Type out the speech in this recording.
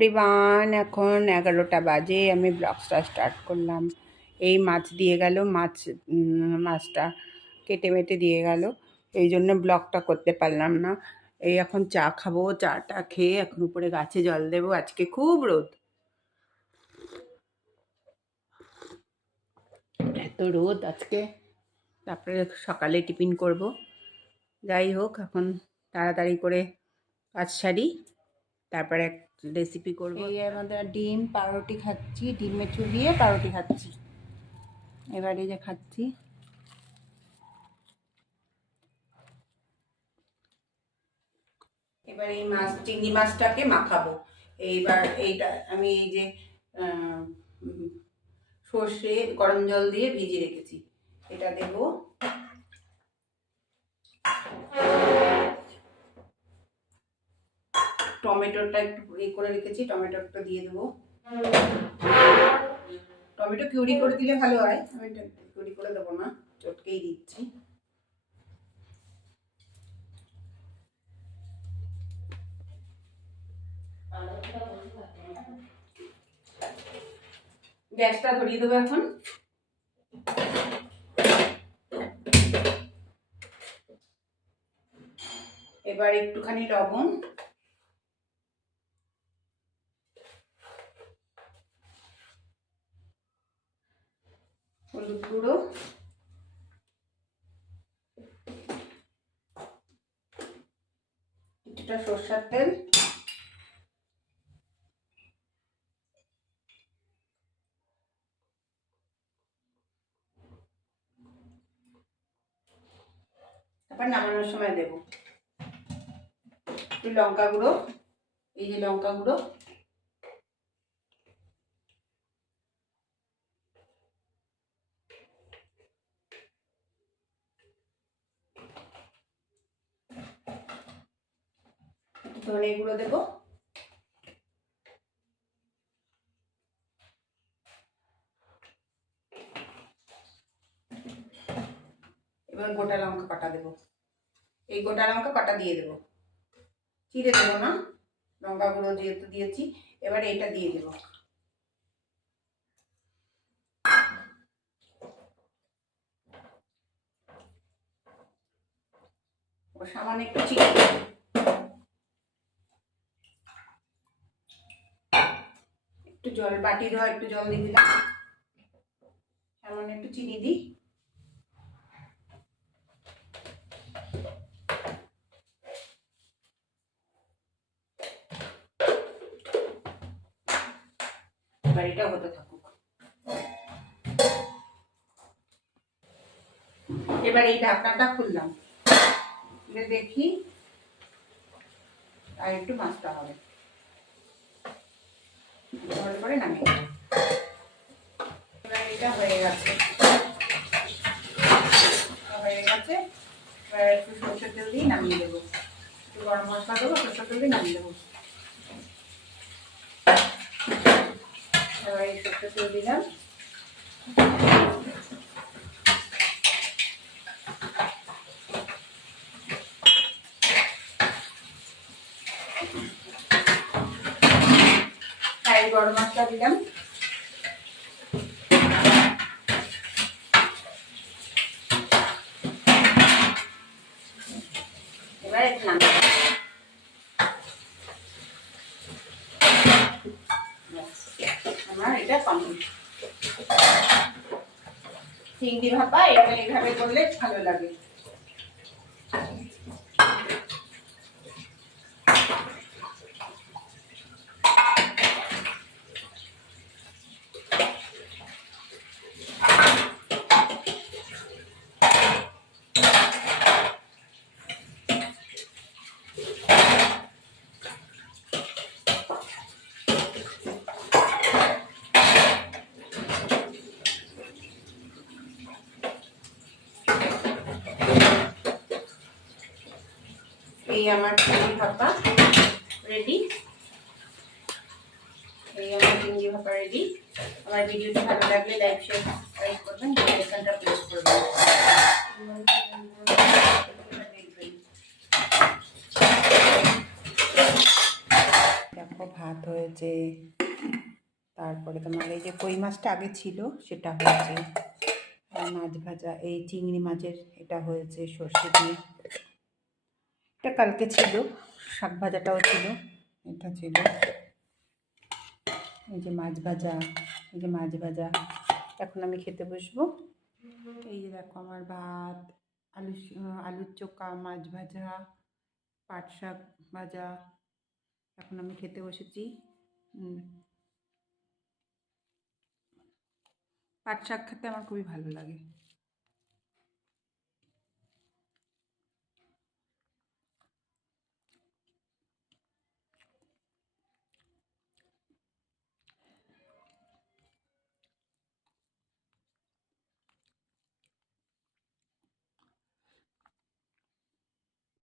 Everyone এখন এগারোটা বাজে, আমি ব্লগসটা স্টার্ট করলাম। এই মাছ দিয়ে গেল, মাছ মাছটা কেটে মেটে দিয়ে গেল। এই জন্য ব্লগটা করতে পারলাম না। এই এখন চা খাব, চাটা খেয়ে এখন উপরে গাছে জল দেবো। আজকে খুব রোদ। এত রোদ আজকে। তারপরে সকালে টিফিন করব। যাই হোক, এখন তাড়াতাড়ি করে কাজ সারি। তারপরে রেসিপি করব। এই আমাদের ডিম, পাউরুটি খাচ্ছি ডিমে চুবিয়ে পাউরুটি খাচ্ছি। এবারে যে খাচ্ছি। এবার এই মাছ, চিংড়ি মাছটাকে মাখাবো। এইবার এইটা, আমি এই যে সর্ষে গরম জল দিয়ে ভিজিয়ে রেখেছি। এটা দেবো। টমেটোটা একটু এ করে রেখেছি, টমেটোটা দিয়ে দেবো। টমেটো পিউরি করে দিলে ভালো হয়, আমি পিউরি করে দেবো না, চটকেই দিচ্ছি। গ্যাসটা ধরিয়ে দেবো এখন। এবার একটুখানি লবণ। হলুদ গুঁড়ো। কিছুটা সর্ষার তেল। তারপর নামানোর সময় দেবো। একটু লঙ্কা গুঁড়ো, এই যে লঙ্কা গুঁড়ো। ধনে গুঁড়ো দেবো। এবার গোটা লঙ্কা কাটা দেবো। এই গোটা লঙ্কা কাটা দিয়ে দেবো। চিড়ে দেবো না, লঙ্কা গুঁড়ো যেহেতু দিয়েছি, এবার এটা দিয়ে দেবো। সামান্য একটু চিনি দেবো একটু জল বাটি দেওয়া একটু জল দিয়ে দিলাম। সামান্য একটু চিনি দিই। এবার এটা থাকুক। এবার এই ঢাকনাটা খুললাম। খুলে দেখি, আর একটু মাছটা হবে। ভালো করে নামিয়ে। এবার এটা হয়ে গেছে। হয়ে গেছে। এবার একটু সরষের তেল দিয়ে নামিয়ে দেবো। একটু গরম মশলা দেবো, সরষের তেল দিয়ে নামিয়ে দেবো। এবার এই সরষের তেল দিলাম আর গরম মশলা দিলাম। এবার এটা চিংড়ি ভাপা এটা এইভাবে করলে ভালো লাগে। এই আমার চিংড়ি ভাপা রেডি এই আমার চিংড়ি ভাপা রেডি আমার ভিডিওটি ভালো লাগলে লাইক শেয়ার সাবস্ক্রাইব করবেন। প্রেস করবেন। দেখো, ভাত হয়েছে। তারপরে তোমার এই যে কই মাছটা আগে ছিল, সেটা হয়েছে। মাছ ভাজা, এই চিংড়ি মাছের এটা হয়েছে সর্ষে দিয়ে। এটা কালকে ছিল, শাক ভাজাটাও ছিল, এটা ছিল। এই যে মাছ ভাজা, এই যে মাছ ভাজা, এখন আমি খেতে বসবো। এই যে দেখো আমার ভাত, আলু আলুর চোখা, মাছ ভাজা, পাট শাক ভাজা, এখন আমি খেতে বসেছি। পাট শাক খেতে আমার খুবই ভালো লাগে।